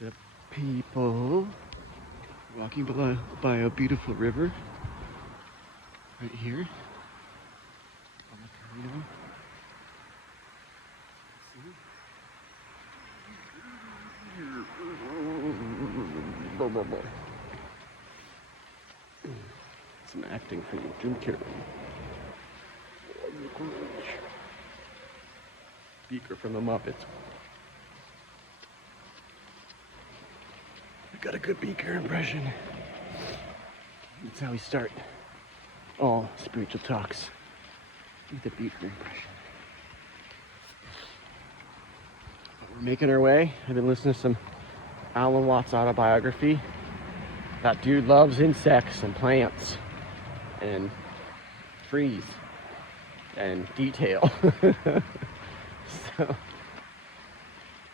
What's up, people? Walking by a beautiful river right here on the Camino. Some acting for you, Jim Carrey. Beaker from the Muppets. I got a good Beaker impression. That's how we start all spiritual talks, with a Beaker impression. But we're making our way. I've been listening to some Alan Watts autobiography. That dude loves insects and plants and trees and detail. So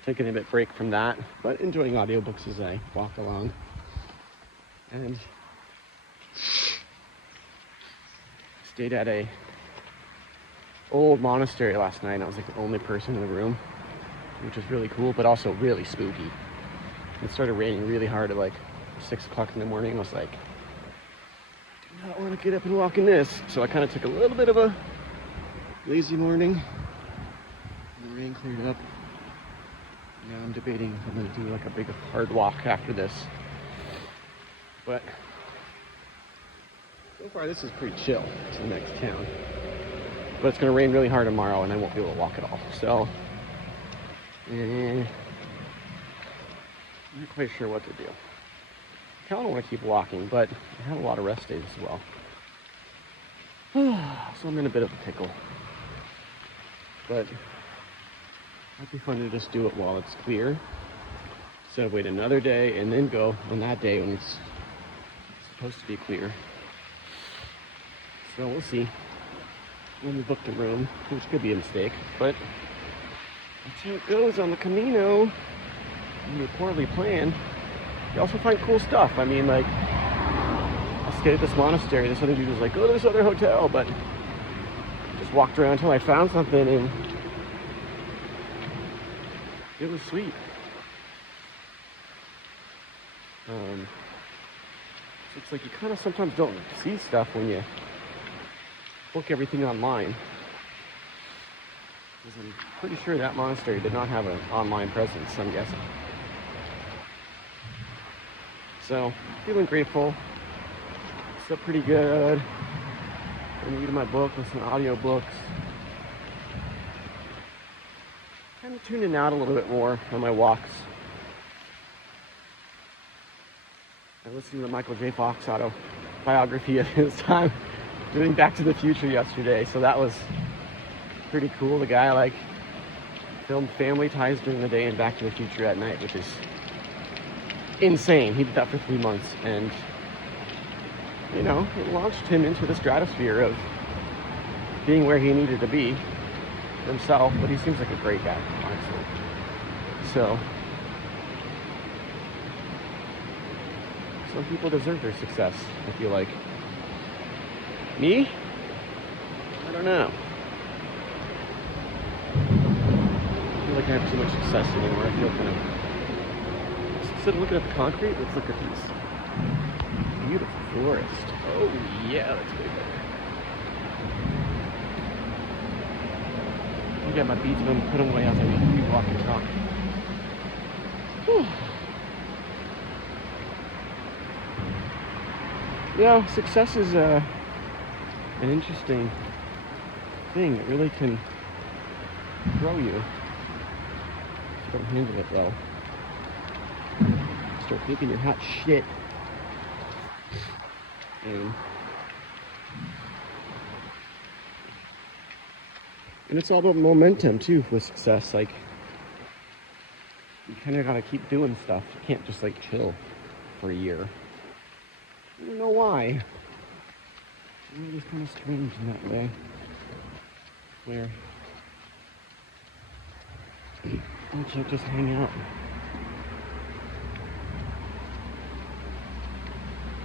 taking a bit break from that, but enjoying audiobooks as I walk along. And stayed at a old monastery last night. I was like the only person in the room, which was really cool, but also really spooky. It started raining really hard at like 6 o'clock in the morning. I was like, I do not want to get up and walk in this. So I kind of took a little bit of a lazy morning. The rain cleared up. Now I'm debating if I'm going to do like a big hard walk after this. But so far this is pretty chill to the next town. But it's going to rain really hard tomorrow and I won't be able to walk at all. So, I'm not quite sure what to do. I kind of want to keep walking, but I had a lot of rest days as well. So I'm in a bit of a pickle. But it'd be fun to just do it while it's clear, instead of wait another day and then go on that day when it's supposed to be clear. So we'll see. When we booked a room, which could be a mistake, but that's how it goes on the Camino. When you're poorly planned, you also find cool stuff. I mean, like, I stayed at this monastery. This other dude was like, go to this other hotel, but just walked around until I found something, and it was sweet. So it's like you kind of sometimes don't see stuff when you book everything online. Because I'm pretty sure that monastery did not have an online presence, I'm guessing. So, feeling grateful. Slept pretty good. I'm reading my book, listening to audiobooks. Kind of tuning out a little bit more on my walks. I listened to the Michael J. Fox autobiography at his time doing Back to the Future yesterday, so that was pretty cool. The guy like filmed Family Ties during the day and Back to the Future at night, which is insane. He did that for 3 months, and you know, it launched him into the stratosphere of being where he needed to be himself. But he seems like a great guy, honestly. So some people deserve their success, I feel like. Me? I don't know. I feel like I have too much success anymore. I feel kind of... Instead of looking at the concrete, let's look at these beautiful forest. Oh yeah, that's way better. I got my beats, but I'm gonna put them away as I walk and talk. Whew. Yeah, success is an interesting thing. It really can grow you. Just don't handle it well. Start thinking you're hot shit. And it's all about momentum too with success. Like, you kind of gotta keep doing stuff. You can't just like chill for a year. I don't know why. It's kind of strange in that way, where you can't just hang out.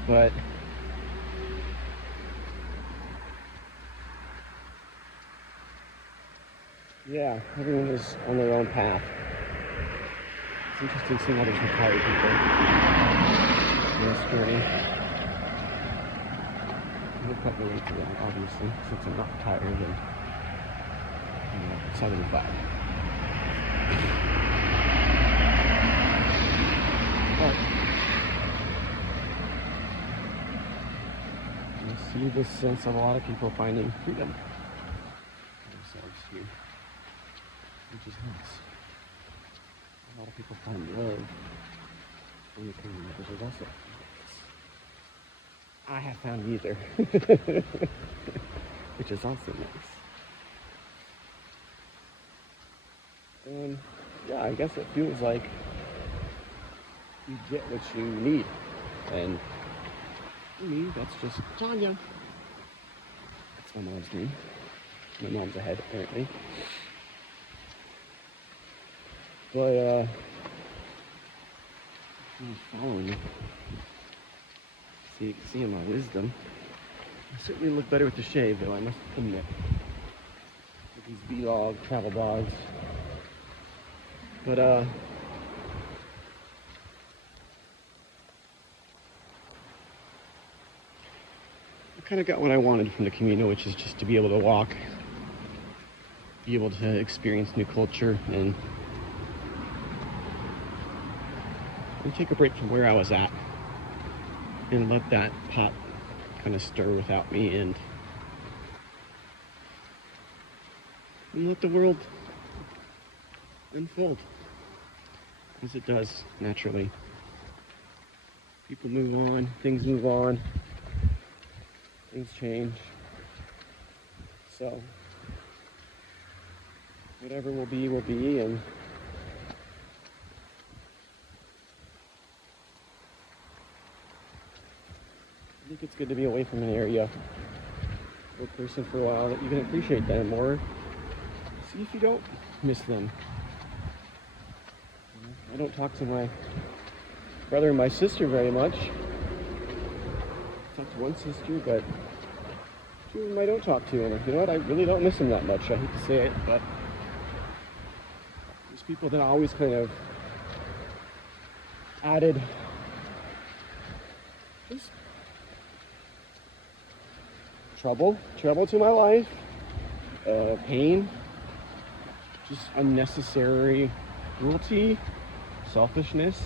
But yeah, everyone is on their own path. It's interesting seeing all these retired people on this journey. We'll quite relate to that, obviously, since I'm not retired and 75. But you see this sense of a lot of people finding freedom for themselves here, which is nice. A lot of people find love in the community, which is also nice. I have found neither, which is also nice. And yeah, I guess it feels like you get what you need. And for me, that's just Tanya. That's my mom's name. My mom's ahead, apparently. But, I'm following me. Seeing my wisdom. I certainly look better with the shave, though, I must admit. With these vlog, travel blogs. But, I kind of got what I wanted from the Camino, which is just to be able to walk, be able to experience new culture, and take a break from where I was at, and let that pot kind of stir without me, and let the world unfold, as it does naturally. People move on, things move on, things change. So whatever will be, and I think it's good to be away from an area or person for a while, that you can appreciate them, or see if you don't miss them. I don't talk to my brother and my sister very much. I talk to one sister, but two of them I don't talk to, and you know what, I really don't miss them that much. I hate to say it, but there's people that always kind of added just trouble to my life, pain, just unnecessary cruelty, selfishness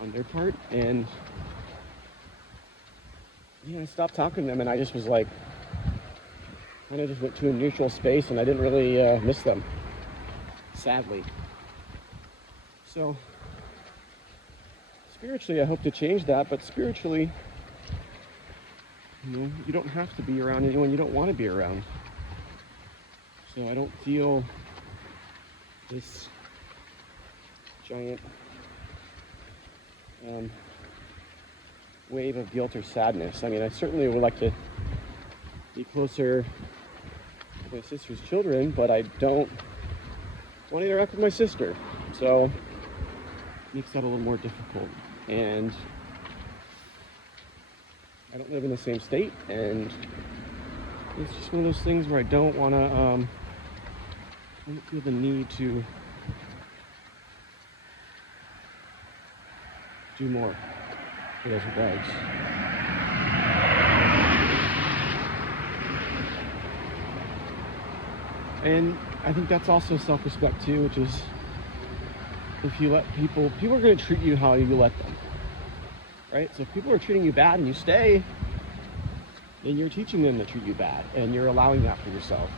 on their part, and I stopped talking to them, and I just was like, kind of just went to a neutral space, and I didn't really miss them, sadly. So spiritually, I hope to change that, but spiritually, you don't have to be around anyone you don't want to be around. So I don't feel this giant wave of guilt or sadness. I mean, I certainly would like to be closer to my sister's children, but I don't want to interact with my sister. So it makes that a little more difficult. And I don't live in the same state, and it's just one of those things where I don't want to, I don't feel the need to do more for those regards. And I think that's also self-respect too, which is, if you let people are going to treat you how you let them, right? So if people are treating you bad and you stay, then you're teaching them to treat you bad, and you're allowing that for yourself.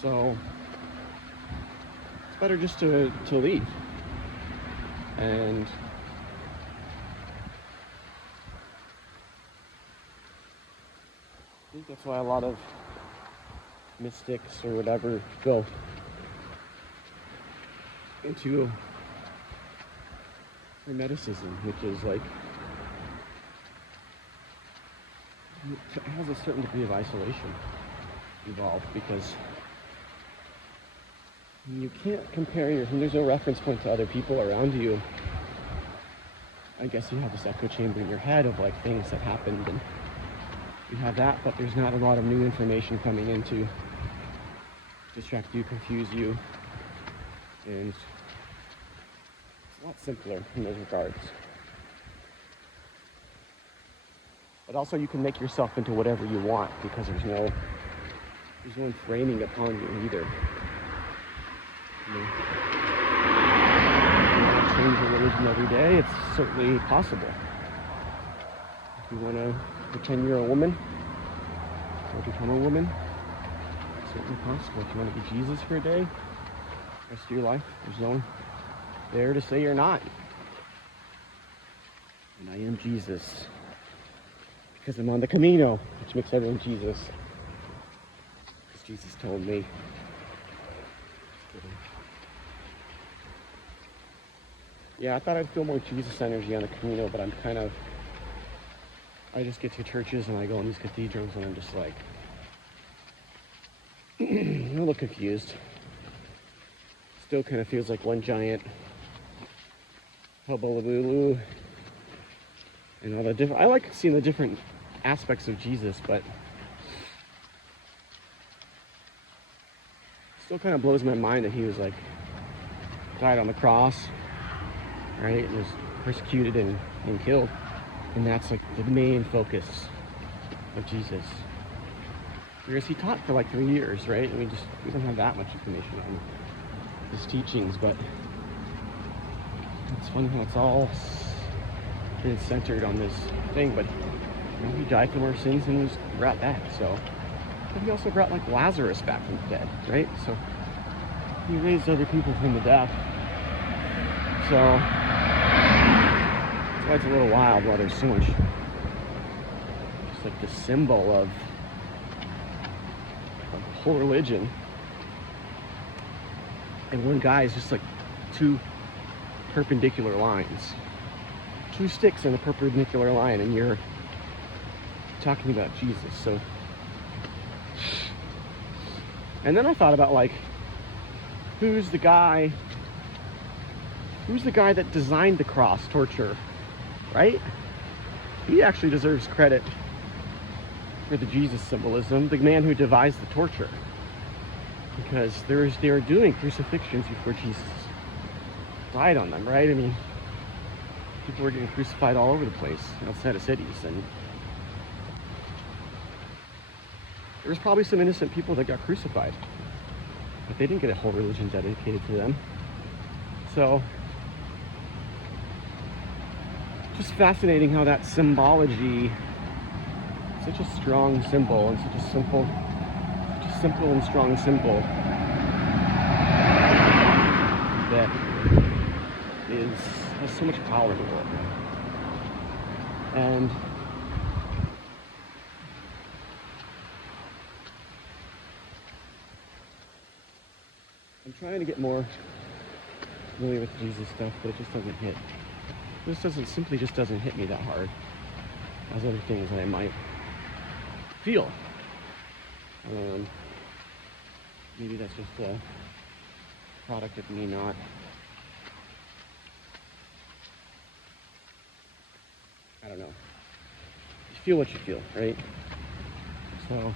So it's better just to leave. And I think that's why a lot of mystics or whatever go into Hermeticism, which is like, it has a certain degree of isolation involved, because you can't compare there's no reference point to other people around you. I guess you have this echo chamber in your head of like things that happened, and you have that, but there's not a lot of new information coming in to distract you, confuse you, and a lot simpler in those regards. But also you can make yourself into whatever you want because there's no one framing upon you either. You know, if you want to change your religion every day, it's certainly possible. If you want to pretend you're a woman or become a woman, it's certainly possible. If you want to be Jesus for a day, the rest of your life, there's no one there to say you're not. And I am Jesus because I'm on the Camino, which makes everyone Jesus. Because Jesus told me. Just kidding. Yeah, I thought I'd feel more Jesus energy on the Camino, but I just get to churches and I go in these cathedrals and I'm just like, a little confused. Still kind of feels like one giant hullabaloo. And all the different, I like seeing the different aspects of Jesus, but still kind of blows my mind that he was like, died on the cross, right? And was persecuted and killed. And that's like the main focus of Jesus. Whereas he taught for like 3 years, right? And we don't have that much information on his teachings, but it's funny how it's all been centered on this thing. But you know, he died for our sins and was brought back. So, but he also brought like Lazarus back from the dead, right? So he raised other people from the dead. So that's why it's a little wild why there's so much just like the symbol of the whole religion. And one guy is just like two perpendicular lines. Two sticks in a perpendicular line, and you're talking about Jesus. So, and then I thought about like, who's the guy that designed the cross torture, right? He actually deserves credit for the Jesus symbolism, the man who devised the torture. Because they were doing crucifixions before Jesus died on them, right? I mean, people were getting crucified all over the place outside of cities, and there was probably some innocent people that got crucified, but they didn't get a whole religion dedicated to them. So, just fascinating how that symbology, such a strong symbol and such a simple and strong symbol that has so much power in the world. And I'm trying to get more familiar with Jesus stuff, but it just doesn't hit. Simply just doesn't hit me that hard as other things that I might feel. Maybe that's just a product of me not I don't know. You feel what you feel, right? So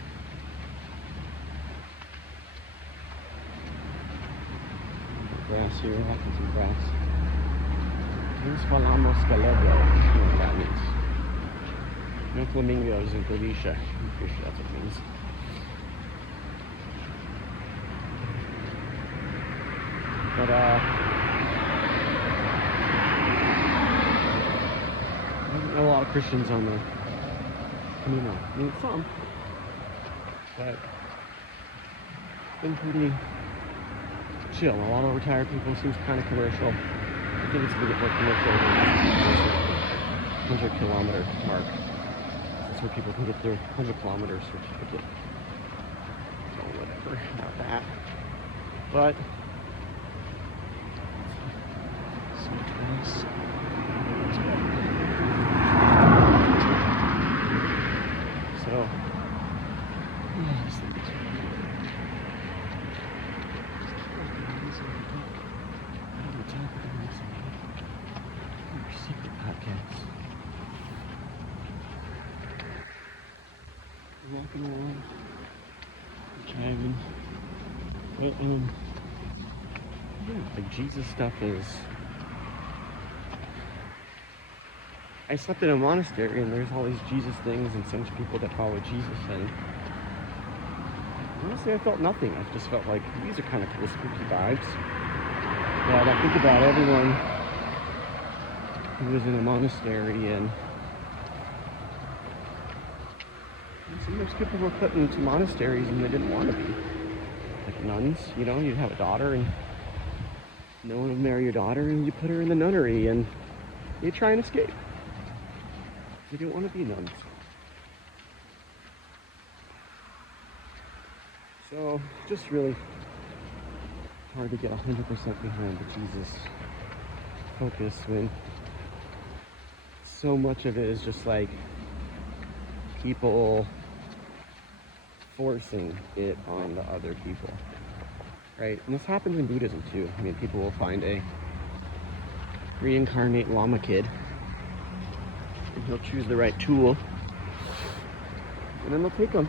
grass here, walking some grass. Nos falamos galego. I don't know what that means. No flamingos in Galicia. I'm pretty sure that's what it means. But I don't know a lot of Christians on the Camino. I mean, some, but it's been pretty chill. A lot of retired people. Seems kind of commercial. I think it's going to get more commercial than the 100-kilometer mark. That's where people can get their 100-kilometer certificate. So whatever about that. But so yeah, this thing is secret podcasts. Walking around, driving. But yeah, like Jesus stuff is I slept in a monastery and there's all these Jesus things and so much people that follow Jesus, and honestly I felt nothing. I just felt like these are kind of cool spooky vibes. But I think about everyone who was in a monastery, and sometimes people were put into monasteries and they didn't want to be. Like nuns, you know, you'd have a daughter and no one would marry your daughter and you put her in the nunnery and you try and escape. You didn't want to be nuns. So, just really hard to get 100% behind the Jesus focus when so much of it is just like people forcing it on the other people, right? And this happens in Buddhism too. I mean, people will find a reincarnate Lama kid and he'll choose the right tool and then they'll take him.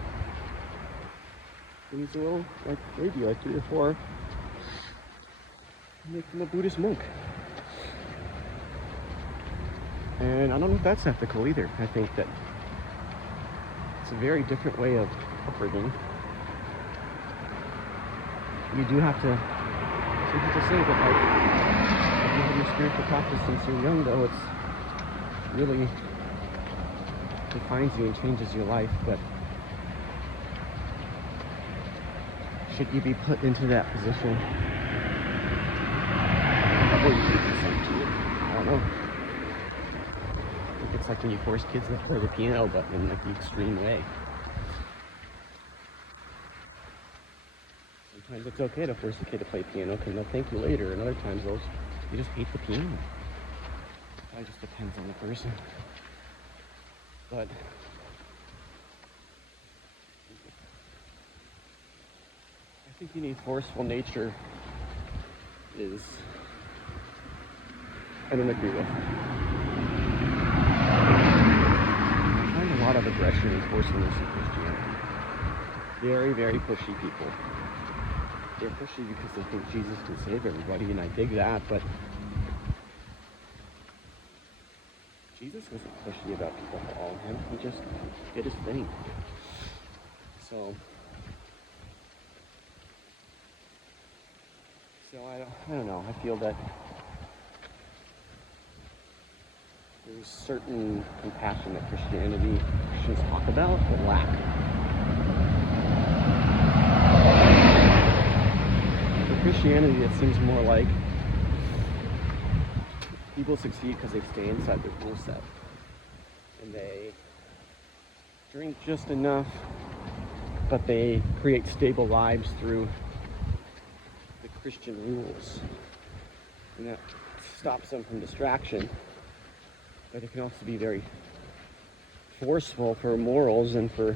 And he's a little, like, maybe like 3 or 4, and make him a Buddhist monk. And I don't know if that's ethical either. I think that it's a very different way of upbringing. You do have to, some people say that, like, if you have your spiritual practice since you're young, though, it's really defines you and changes your life. But should you be put into that position? Or you can consent to it. I don't know. I think it's like when you force kids to play the piano, but in like the extreme way. Sometimes it's okay to force a kid to play piano because they'll thank you later, and other times you just hate the piano. It probably just depends on the person. But I think any forceful nature is, I don't agree with. I find a lot of aggression and forcefulness in Christianity. Very, very pushy people. They're pushy because they think Jesus can save everybody, and I dig that, but Jesus wasn't pushy about people following him. He just did his thing. So I don't know. I feel that there's certain compassion that Christians talk about but lack. For Christianity, it seems more like people succeed because they stay inside their rule set. And they drink just enough, but they create stable lives through the Christian rules. And that stops them from distraction. But it can also be very forceful for morals and for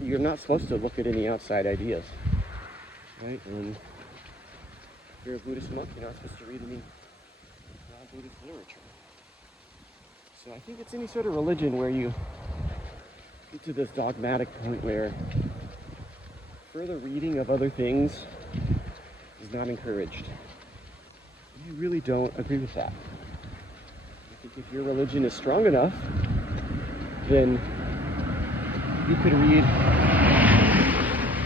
you're not supposed to look at any outside ideas. Right? And if you're a Buddhist monk, you're not supposed to read any non-Buddhist literature. So I think it's any sort of religion where you get to this dogmatic point where further reading of other things is not encouraged. I really don't agree with that. I think if your religion is strong enough, then you could read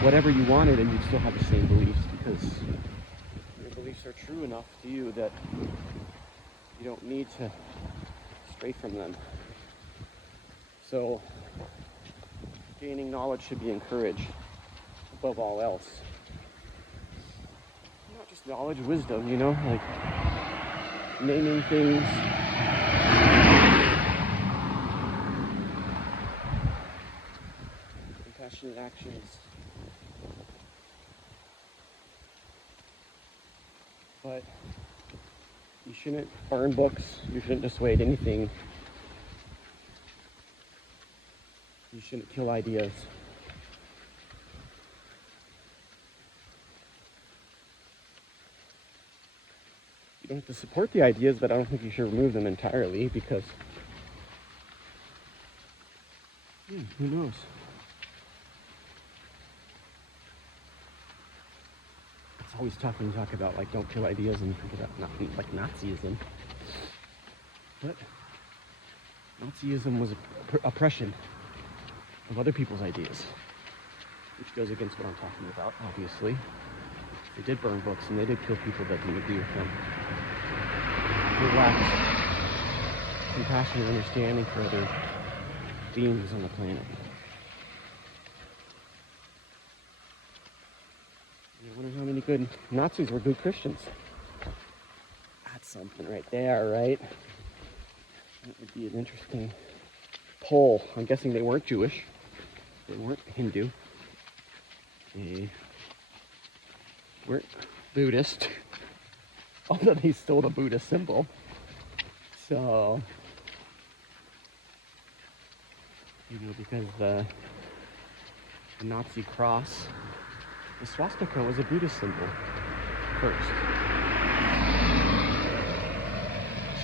whatever you wanted and you'd still have the same beliefs because your beliefs are true enough to you that you don't need to stray from them. So gaining knowledge should be encouraged above all else. Not just knowledge, wisdom, you know, like naming things. Compassionate actions. But you shouldn't burn books. You shouldn't dissuade anything. You shouldn't kill ideas. You don't have to support the ideas, but I don't think you should remove them entirely because, who knows? It's always tough when you talk about, like, don't kill ideas and think about not like Nazism. But Nazism was oppression of other people's ideas, which goes against what I'm talking about, obviously. They did burn books and they did kill people that didn't agree with them. They lacked compassion and understanding for other beings on the planet. I wonder how many good Nazis were good Christians. That's something right there, right? That would be an interesting poll. I'm guessing they weren't Jewish. They weren't Hindu. They weren't Buddhist. Although they stole the Buddhist symbol. So, because the Nazi cross, the swastika was a Buddhist symbol first.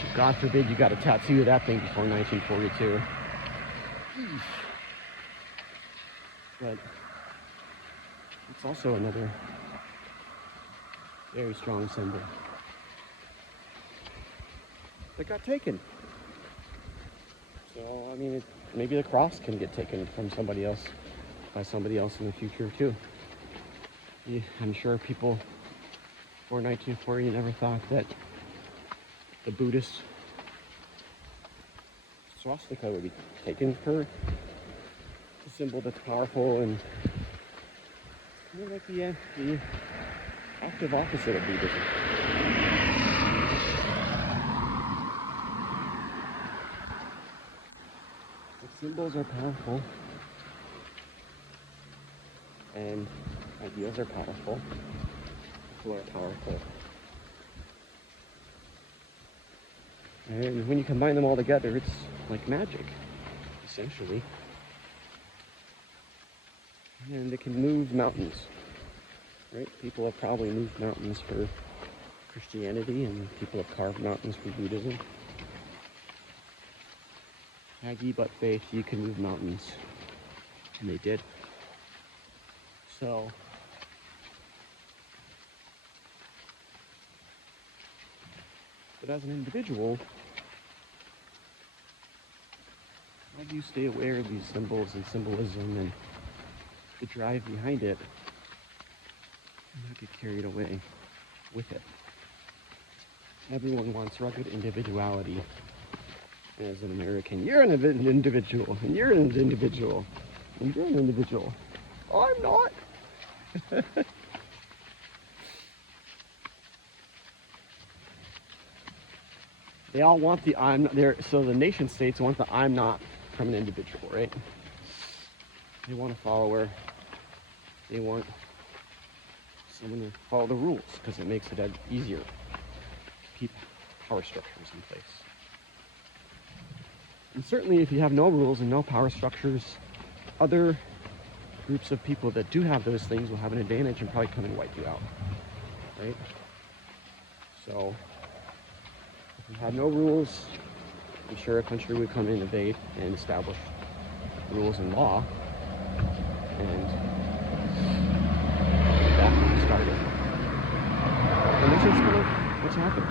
So God forbid you got a tattoo of that thing before 1942. But it's also another very strong symbol that got taken. So, I mean, maybe the cross can get taken from somebody else, by somebody else in the future too. Yeah, I'm sure people before 1940 never thought that the Buddhist swastika would be taken for a symbol that's powerful and kind of like the active opposite of Buddhism. The symbols are powerful and ideas are powerful. People are powerful. And when you combine them all together, it's like magic, essentially. And it can move mountains, right? People have probably moved mountains for Christianity, and people have carved mountains for Buddhism. Had ye but faith, ye can move mountains. And they did. So, but as an individual, how do you stay aware of these symbols and symbolism and the drive behind it and not get carried away with it? Everyone wants rugged individuality. As an American, you're an individual, and you're an individual, and you're an individual. I'm not. They all want the I'm not there. So the nation states want the I'm not from an individual, right? They want a follower. They want someone to follow the rules because it makes it easier to keep power structures in place. And certainly if you have no rules and no power structures, other groups of people that do have those things will have an advantage and probably come and wipe you out, right? So if we had no rules, I'm sure a country would come in, invade, and establish rules and law, and that would be started. And this is kind of what's happened.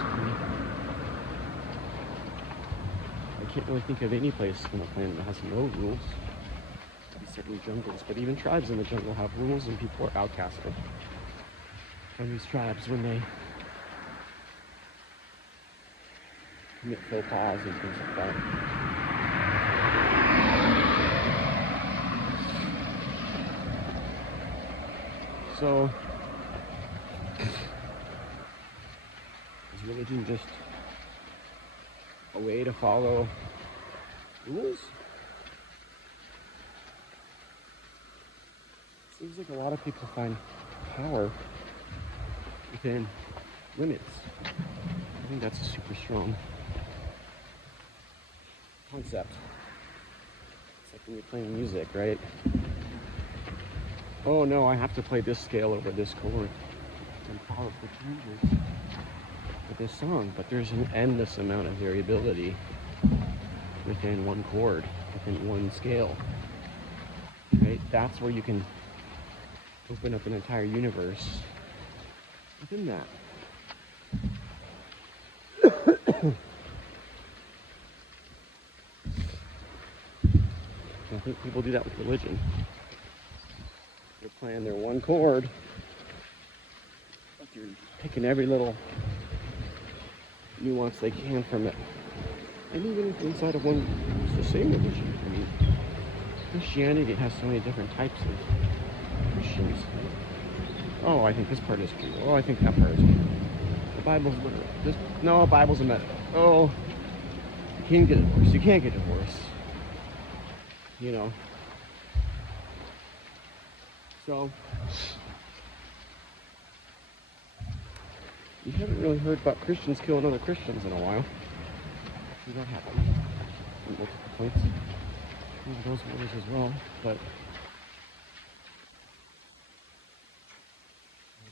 I can't really think of any place on the planet that has no rules. Certainly jungles, but even tribes in the jungle have rules, and people are outcasted from these tribes when they commit faux pas and things like that. So, is religion just a way to follow rules? Seems like a lot of people find power within limits. I think that's a super strong concept. It's like when you're playing music, right? Oh no, I have to play this scale over this chord. And powerful changes with this song, but there's an endless amount of variability within one chord, within one scale. Right? That's where you can open up an entire universe within that. think people do that with religion. They're playing their one chord, but they're picking every little nuance they can from it. And even inside of one, it's the same religion. I mean, Christianity has so many different types of Christians. Oh, I think this part is true. Oh, I think that part is true. The Bible's literal. No, Bible's a metaphor. Oh, you can get a divorce. You can't get a divorce. You know. So, you haven't really heard about Christians killing other Christians in a while. Actually, that happened at multiple points. One of those wars as well, but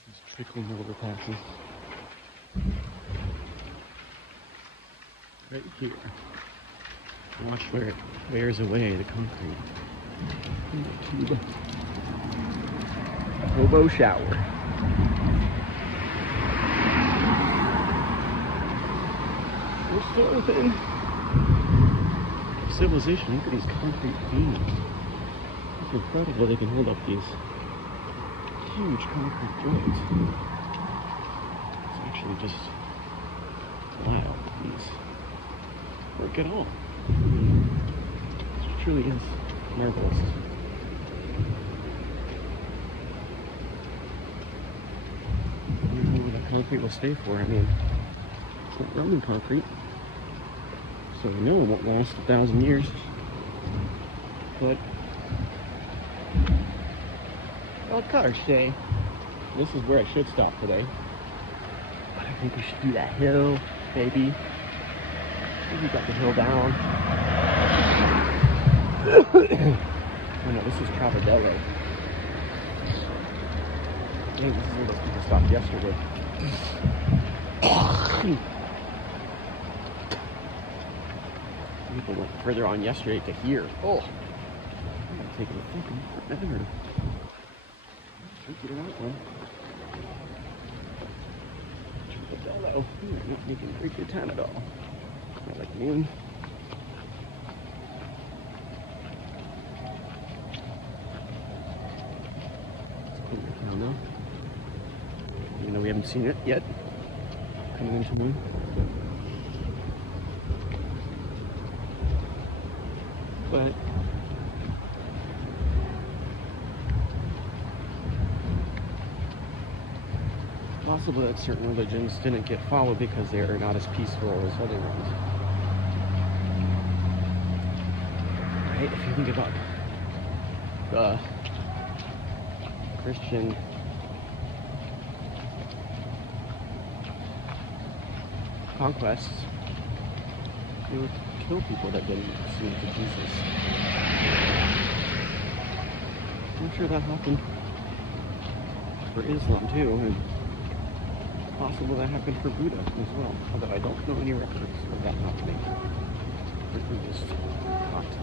just trickling over passion. Right here. Watch where it wears away the concrete. Into the hobo shower. We're still within civilization. Look at these concrete beams. It's incredible they can hold up these huge concrete joints. It's actually just wow. These work at all. It truly is marvelous. I don't know what the concrete will stay for. I mean, it's not Roman concrete, so we know it won't last 1,000 years. But well, cars say this is where I should stop today. But I think we should do that hill, maybe. We got the hill down. Oh no, this is Travadello. Dang, this is where those people stopped yesterday. People went further on yesterday to here. Oh, I'm gonna take a fucking forever. Get it out, man. Travadello. You're not making very good time at all. Like noon. It's cool town though. Even though we haven't seen it yet. Coming into noon. But it's possible that certain religions didn't get followed because they are not as peaceful as other ones. Right? If you think about the Christian conquests, they would kill people that didn't submit to Jesus. I'm sure that happened for Islam too, and it's possible that happened for Buddha as well, although I don't know any records of that happening. We just talked.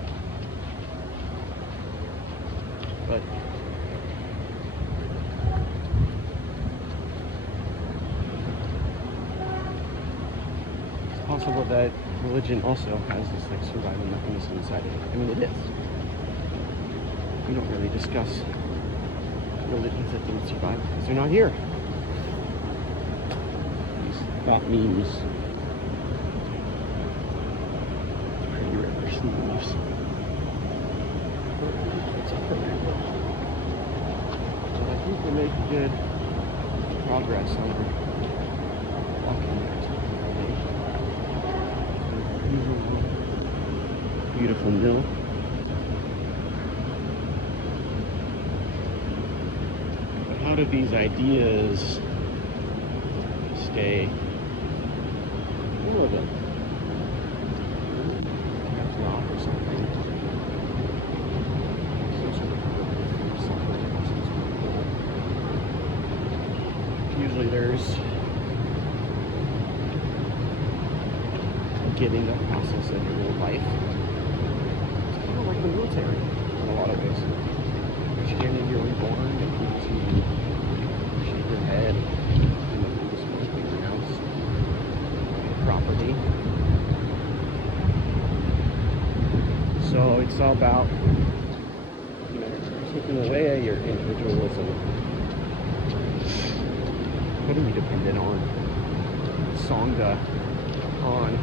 But it's possible that religion also has this like survival mechanism inside of it. I mean, it is. We don't really discuss religions that didn't survive because they're not here. These fat memes. Pretty rare sneakers. It's a perfect look. And I think we're making good progress on walking that. Beautiful mill. But how do these ideas stay relevant? You have to offer something. Usually there's getting the process of your real life. It's kind of like the military in a lot of ways. Christianity, you're reborn, and you shave your head, and you just want to renounce property. So it's all about taken away your individualism, putting you dependent on Sangha, on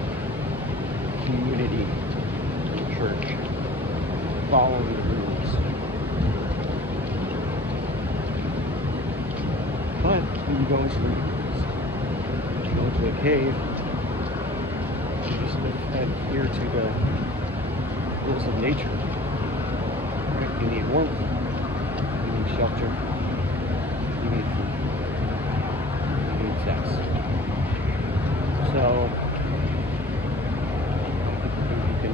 community, church, following the rules. But when you go into a cave, you just adhere to the rules of nature. Right? You need warmth, you need shelter, you need food, you need sex. So you can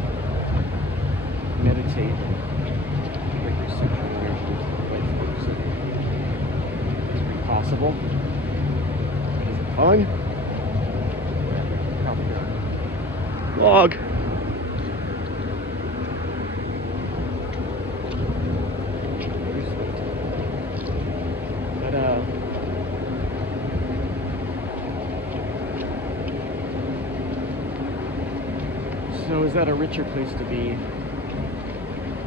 meditate and break your sexual energy with the right folks. It's pretty possible. Is it fun? Probably not. Vlog. But so is that a richer place to be?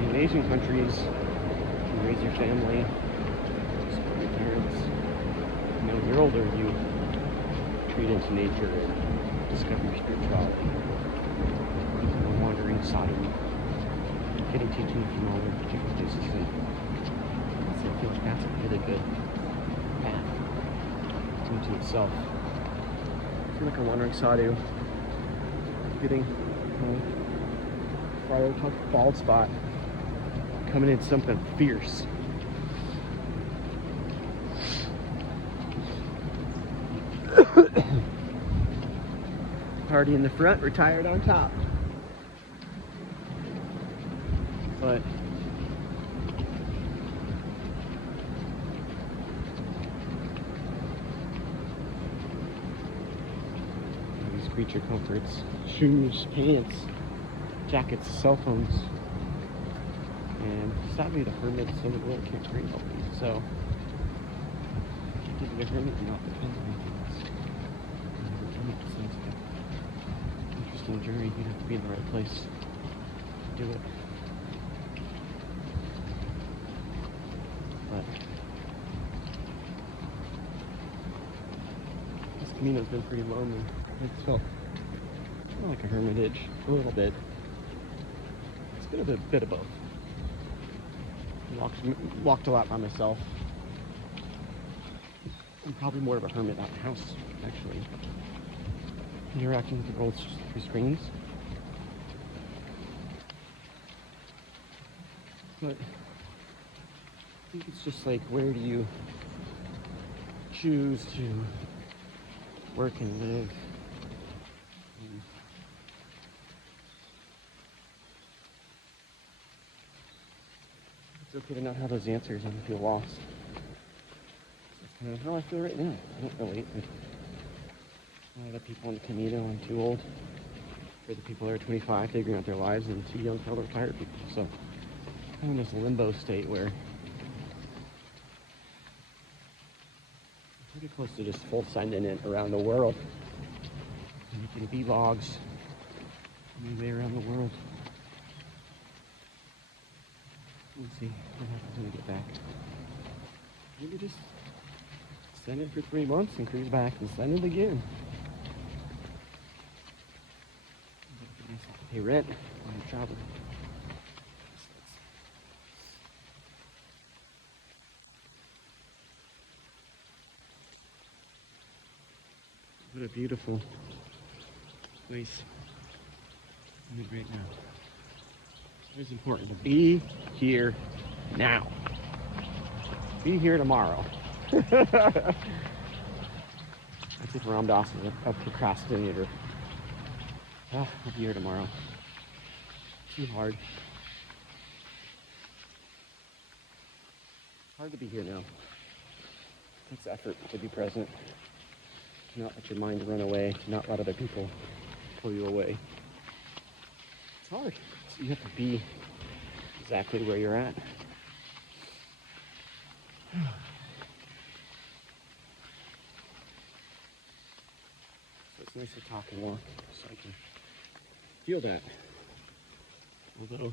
In Asian countries, you raise your family, support your parents. And when you're older, you retreat into nature and discover your spirituality. Become a wandering sadhu, getting teaching from all over different places. And I feel like that's a really good path into itself. I feel like a wandering sadhu, getting Friar Tuck bald spot, coming in something fierce. Party in the front, retired on top. But these creature comforts, shoes, pants, jackets, cell phones. And sadly, the hermits in the world can't create all these, so give the hermit and not depend on anything else. And the hermit sounds like an interesting journey. You'd have to be in the right place to do it. But this Camino's been pretty lonely. It's felt kind of like a hermitage, a little bit. It's been a bit of both. Walked a lot by myself. I'm probably more of a hermit out in the house, actually. Interacting with the world through screens. But I think it's just like, where do you choose to work and live? It's okay to not have those answers and feel lost. That's kind of how I feel right now. I don't relate with a lot of the people on the Camino. I'm too old for the people that are 25 figuring out their lives, and too young for all the retired people. So I'm in this limbo state where I'm pretty close to just full sending it around the world. Making vlogs anywhere around the world. We'll see what happens when we get back. Maybe just send it for 3 months and cruise back and send it again. I have to pay rent when I'm traveling. What a beautiful place I live right now. It's important to be here now. Be here tomorrow. I think Ram Dass is a procrastinator. I'll be here tomorrow. Too hard. Hard to be here now. It takes effort to be present. To not let your mind run away. To not let other people pull you away. It's hard. You have to be exactly where you're at. So it's nice to talk and walk so I can feel that. Although,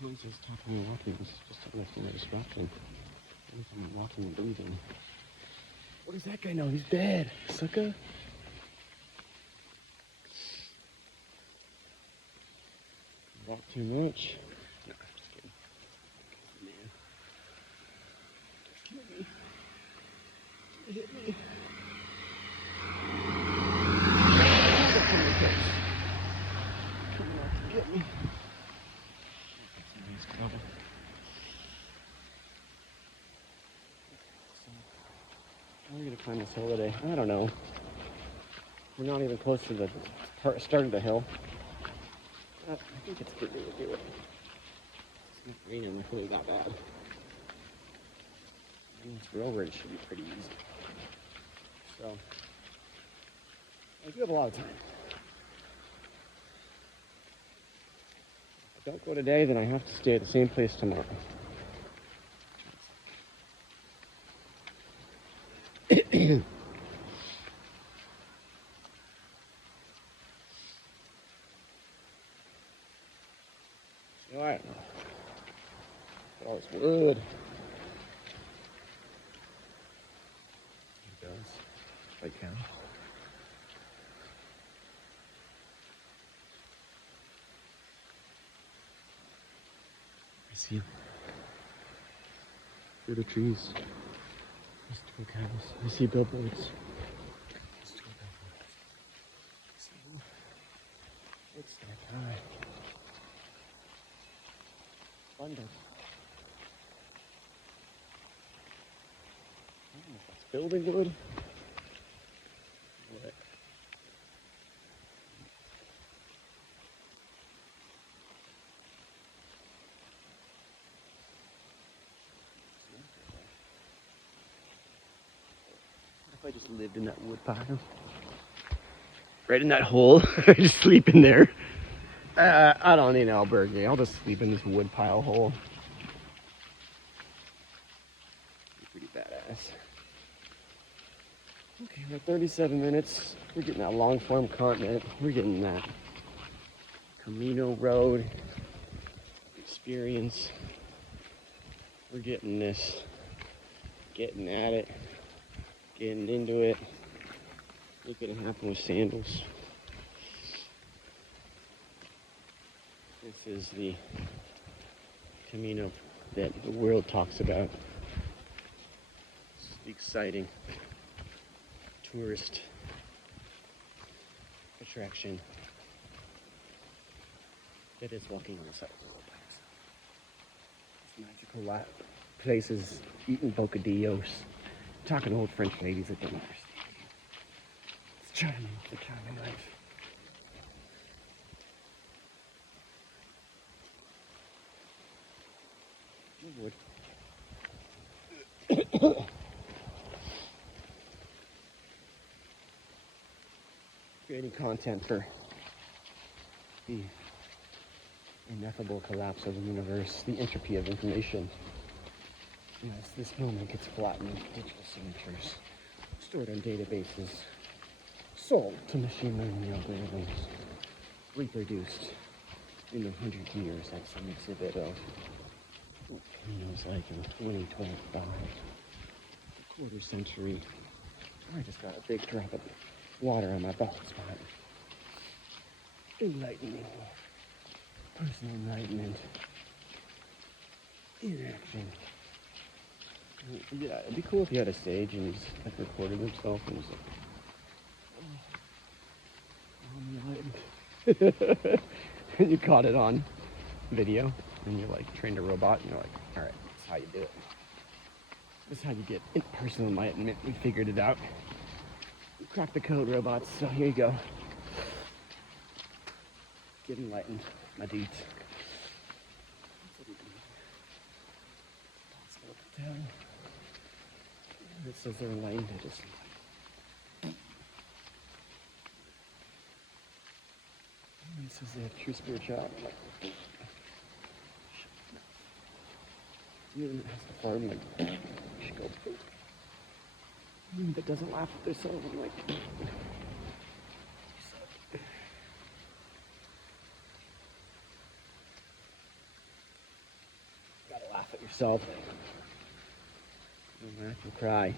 Sometimes just talking and walking is just a disruption. I'm walking and breathing. What does that guy know? He's dead. Sucker. Walk too much. No, I'm just kidding. Man. Just kidding me. Hit me. Coming out to get me. That's a nice trouble. How are we going to climb this hill today? I don't know. We're not even close to the start of the hill. I think it's pretty to do it. It's not raining really that bad. Once we're over it, should be pretty easy. So, I do have a lot of time. If I don't go today, then I have to stay at the same place tomorrow. So I don't know. Look at all this wood. It does. If I can. I see them. Through the trees. Mystical cows. I see billboards. Mystical billboards. See them? It's that high. Abundant. I don't know if that's building wood. What? What if I just lived in that wood pile? Right in that hole. I just sleep in there. I don't need an albergue. I'll just sleep in this wood pile hole. Pretty badass. Okay, we're at 37 minutes. We're getting that long form content. We're getting that Camino Road experience. We're getting this. Getting at it. Getting into it. Look at it happen with sandals. This is the Camino that the world talks about. It's the exciting tourist attraction that is walking on the side of the road. It's magical places, eating bocadillos, talking to old French ladies that don't understand. It's charming, the charming life. Wood. Creating content for the ineffable collapse of the universe, the entropy of information. As this moment gets flattened, digital signatures stored on databases, sold to machine learning algorithms, reproduced in 100 years at some exhibit of Camino's like in 2025, a quarter century. I just got a big drop of water on my bald spot. Enlightening, personal enlightenment, inaction. Yeah, it'd be cool if he had a stage and he's like recording himself and he's like, oh, I'm enlightened. And you caught it on video. And you're like trained a robot, and you're like, all right, that's how you do it. This is how you get personal enlightenment. We figured it out. We cracked the code, robots. So here you go. Get enlightened, my dudes. It says they're enlightened. I just. It says they have true spirituality. Even has to farm like she go poop. That doesn't laugh at themselves. I'm like, yourself. Your laugh will cry.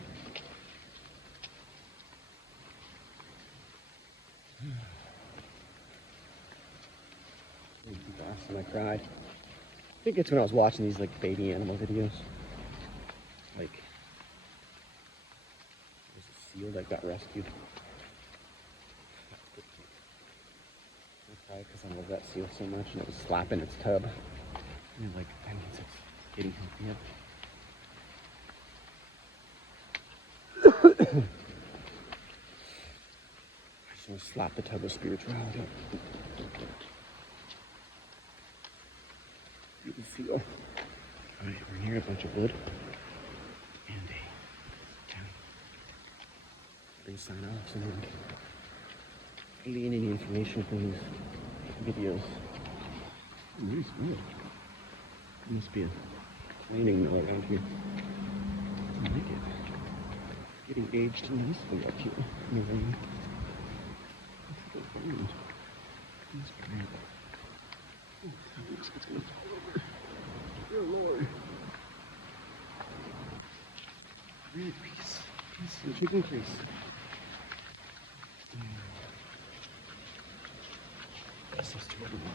The last time I cried, I think it's when I was watching these like baby animal videos. Like, there's a seal that got rescued. I cried because I love that seal so much, and it was slapping its tub. And like, that means it's getting healthy up. I just want to slap the tub of spirituality. Beautiful seal. Alright, we're near a bunch of wood. And we're going to sign off. So really any information from these videos. Nice wood. There must be a planing mill around here. I like it. Getting aged nicely up here in the rain. This plant. Oh, that looks like it's gonna fall over. Dear Lord. Red piece. Piece of chicken crease. This is terrible.